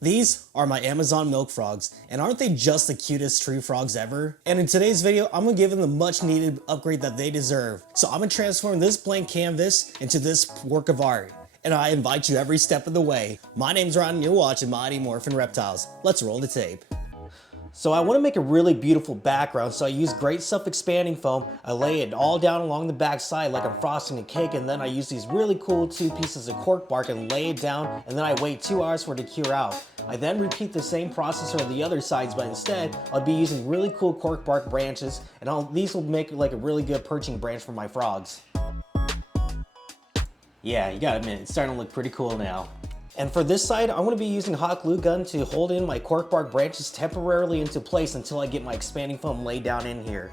These are my Amazon milk frogs, and aren't they just the cutest tree frogs ever? And in today's video, I'm gonna give them the much needed upgrade that they deserve. So I'm gonna transform this blank canvas into this work of art. And I invite you every step of the way. My name's Ron and you're watching Mighty Morphin Reptiles. Let's roll the tape. So I want to make a really beautiful background, so I use great self-expanding foam. I lay it all down along the back side like I'm frosting a cake, and then I use these really cool 2 pieces of cork bark and lay it down, and then I wait 2 hours for it to cure out. I then repeat the same process on the other sides, but instead I'll be using really cool cork bark branches, and these will make like a really good perching branch for my frogs. Yeah, you gotta admit, it's starting to look pretty cool now. And for this side, I'm going to be using hot glue gun to hold in my cork bark branches temporarily into place until I get my expanding foam laid down in here.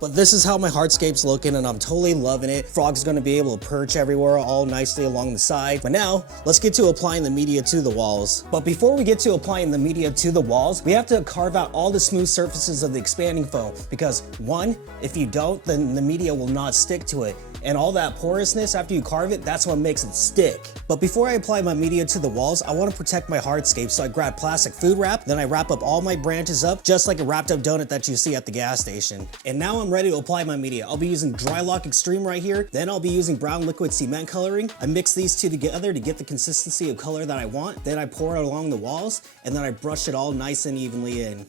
But this is how my Heartscape's looking, and I'm totally loving it. Frog's gonna be able to perch everywhere all nicely along the side. But now, let's get to applying the media to the walls. But before we get to applying the media to the walls, we have to carve out all the smooth surfaces of the expanding foam, because 1, if you don't, then the media will not stick to it. And all that porousness after you carve it, that's what makes it stick. But before I apply my media to the walls, I want to protect my Heartscape, so I grab plastic food wrap, then I wrap up all my branches up, just like a wrapped up donut that you see at the gas station. And now I'm ready to apply my media. I'll be using Drylok Extreme right here, then I'll be using brown liquid cement coloring. I mix these two together to get the consistency of color that I want, then I pour it along the walls, and then I brush it all nice and evenly in.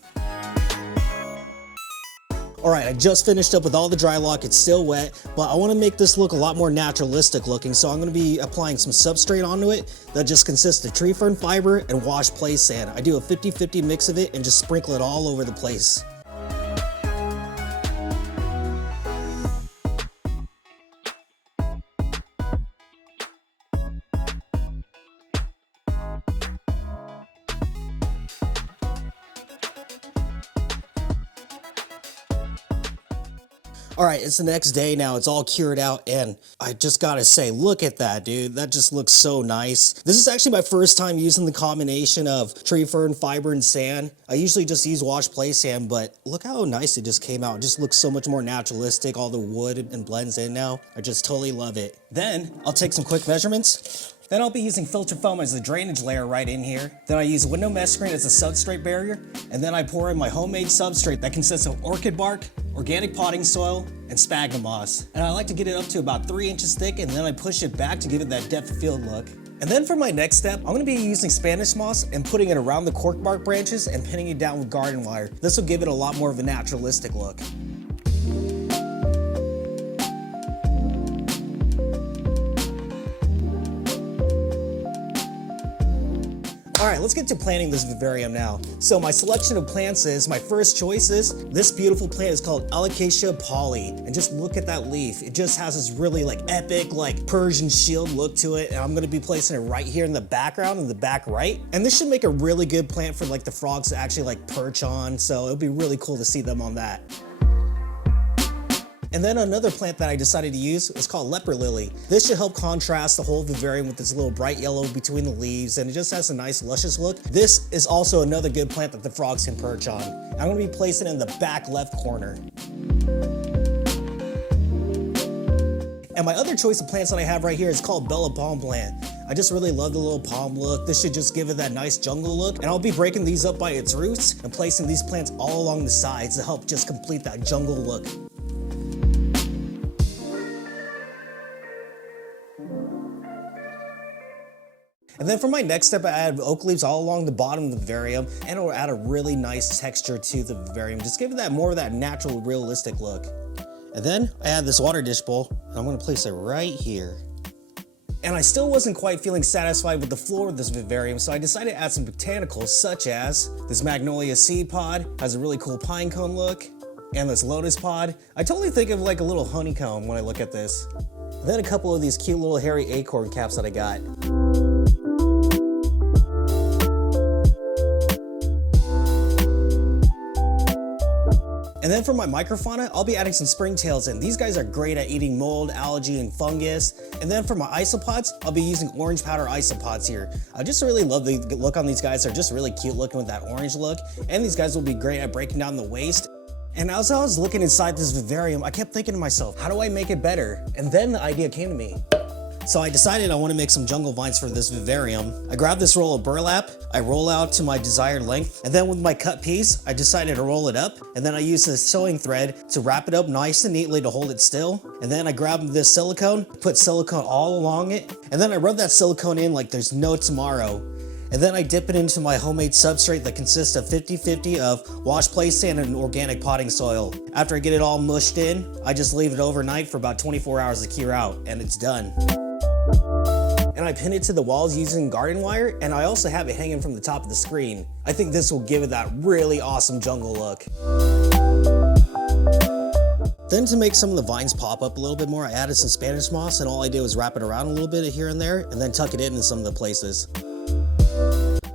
Alright, I just finished up with all the Drylok. It's still wet, but I want to make this look a lot more naturalistic looking, so I'm going to be applying some substrate onto it that just consists of tree fern fiber and washed play sand. I do a 50-50 mix of it and just sprinkle it all over the place. Alright, it's the next day now, it's all cured out, and I just gotta say, look at that, dude. That just looks so nice. This is actually my first time using the combination of tree fern, fiber, and sand. I usually just use washed play sand, but look how nice it just came out. It just looks so much more naturalistic, all the wood and blends in now. I just totally love it. Then, I'll take some quick measurements. Then I'll be using filter foam as the drainage layer right in here. Then I use window mesh screen as a substrate barrier. And then I pour in my homemade substrate that consists of orchid bark, organic potting soil, and sphagnum moss. And I like to get it up to about 3 inches thick, and then I push it back to give it that depth of field look. And then for my next step, I'm gonna be using Spanish moss and putting it around the cork bark branches and pinning it down with garden wire. This will give it a lot more of a naturalistic look. Alright, let's get to planting this vivarium now. So my selection of plants is, my first choice is, this beautiful plant is called Alocasia poly. And just look at that leaf. It just has this really like epic, like Persian shield look to it. And I'm gonna be placing it right here in the background, in the back right. And this should make a really good plant for like the frogs to actually like perch on. So it'll be really cool to see them on that. And then another plant that I decided to use is called leper lily. This should help contrast the whole vivarium with this little bright yellow between the leaves, and it just has a nice luscious look. This is also another good plant that the frogs can perch on. I'm gonna be placing it in the back left corner. And my other choice of plants that I have right here is called Bella palm plant. I just really love the little palm look. This should just give it that nice jungle look. And I'll be breaking these up by its roots and placing these plants all along the sides to help just complete that jungle look. And then for my next step, I add oak leaves all along the bottom of the vivarium, and it'll add a really nice texture to the vivarium. Just give it that more of that natural, realistic look. And then I add this water dish bowl, and I'm gonna place it right here. And I still wasn't quite feeling satisfied with the floor of this vivarium, so I decided to add some botanicals, such as this Magnolia seed pod, has a really cool pine cone look, and this Lotus Pod. I totally think of like a little honeycomb when I look at this. And then a couple of these cute little hairy acorn caps that I got. And then for my microfauna, I'll be adding some springtails in. These guys are great at eating mold, algae, and fungus. And then for my isopods, I'll be using orange powder isopods here. I just really love the look on these guys. They're just really cute looking with that orange look. And these guys will be great at breaking down the waste. And as I was looking inside this vivarium, I kept thinking to myself, how do I make it better? And then the idea came to me. So I decided I want to make some jungle vines for this vivarium. I grabbed this roll of burlap, I roll out to my desired length, and then with my cut piece, I decided to roll it up, and then I used this sewing thread to wrap it up nice and neatly to hold it still. And then I grabbed this silicone, put silicone all along it, and then I rub that silicone in like there's no tomorrow. And then I dip it into my homemade substrate that consists of 50-50 of washed play sand and organic potting soil. After I get it all mushed in, I just leave it overnight for about 24 hours to cure out, and it's done. And I pin it to the walls using garden wire, and I also have it hanging from the top of the screen. I think this will give it that really awesome jungle look. Then to make some of the vines pop up a little bit more, I added some Spanish moss, and all I did was wrap it around a little bit here and there, and then tuck it in some of the places.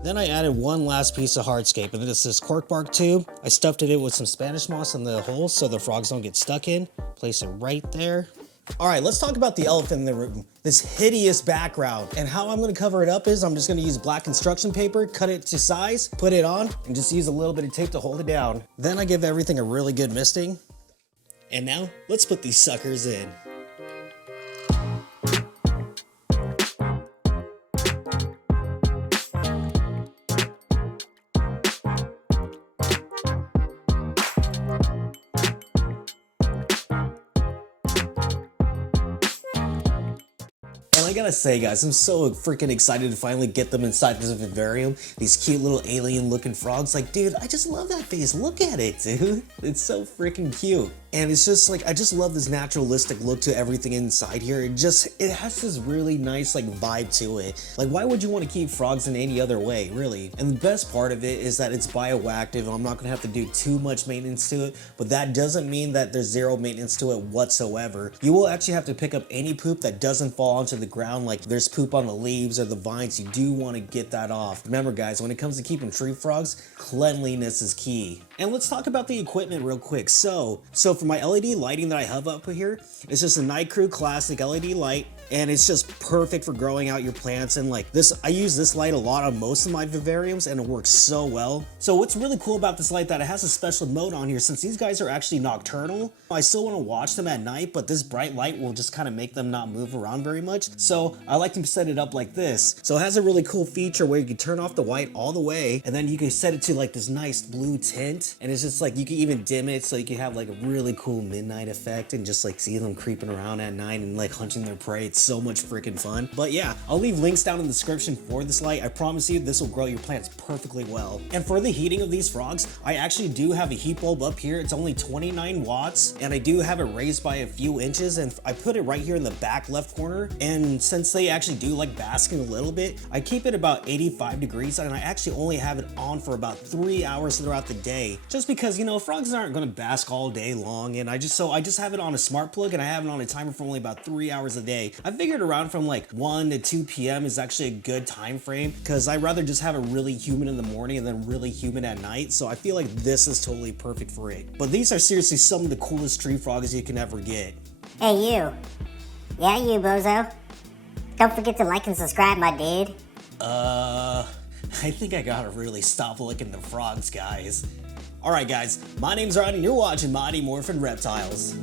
Then I added one last piece of Heartscape, and it's this cork bark tube. I stuffed it in with some Spanish moss in the holes so the frogs don't get stuck in. Place it right there. All right, let's talk about the elephant in the room. This hideous background. And how I'm gonna cover it up is I'm just gonna use black construction paper, cut it to size, put it on, and just use a little bit of tape to hold it down. Then I give everything a really good misting. And now, let's put these suckers in. I gotta say guys, I'm so freaking excited to finally get them inside this vivarium. These cute little alien looking frogs. Like, dude, I just love that face. Look at it, dude. It's so freaking cute. And it's just like, I just love this naturalistic look to everything inside here. It has this really nice like vibe to it. Like, why would you want to keep frogs in any other way, really? And the best part of it is that it's bioactive, and I'm not gonna have to do too much maintenance to it, but that doesn't mean that there's zero maintenance to it whatsoever. You will actually have to pick up any poop that doesn't fall onto the ground, like there's poop on the leaves or the vines. You do want to get that off. Remember guys, when it comes to keeping tree frogs, cleanliness is key. And let's talk about the equipment real quick. So for my LED lighting that I have up here, it's just a Nicrew classic LED light, and it's just perfect for growing out your plants. And like this, I use this light a lot on most of my vivariums, and it works so well. So what's really cool about this light, that it has a special mode on here. Since these guys are actually nocturnal, I still want to watch them at night, but this bright light will just kind of make them not move around very much. So I like to set it up like this. So it has a really cool feature where you can turn off the white all the way, and then you can set it to like this nice blue tint, and it's just like, you can even dim it so you can have like a really cool midnight effect and just like see them creeping around at night and like hunting their prey. It's so much freaking fun. But yeah, I'll leave links down in the description for this light. I promise you this will grow your plants perfectly well. And for the heating of these frogs, I actually do have a heat bulb up here. It's only 29 watts, and I do have it raised by a few inches, and I put it right here in the back left corner. And since they actually do like basking a little bit, I keep it about 85 degrees, and I actually only have it on for about 3 hours throughout the day, just because, you know, frogs aren't going to bask all day long. And I just have it on a smart plug, and I have it on a timer for only about 3 hours a day. I figured around from like 1 to 2 p.m. is actually a good time frame, because I'd rather just have it really humid in the morning and then really humid at night. So I feel like this is totally perfect for it. But these are seriously some of the coolest tree frogs you can ever get. Hey you. Yeah, you bozo. Don't forget to like and subscribe, my dude. I think I gotta really stop licking the frogs, guys. Alright guys, my name's Ryan and you're watching Mighty Morphin Reptiles.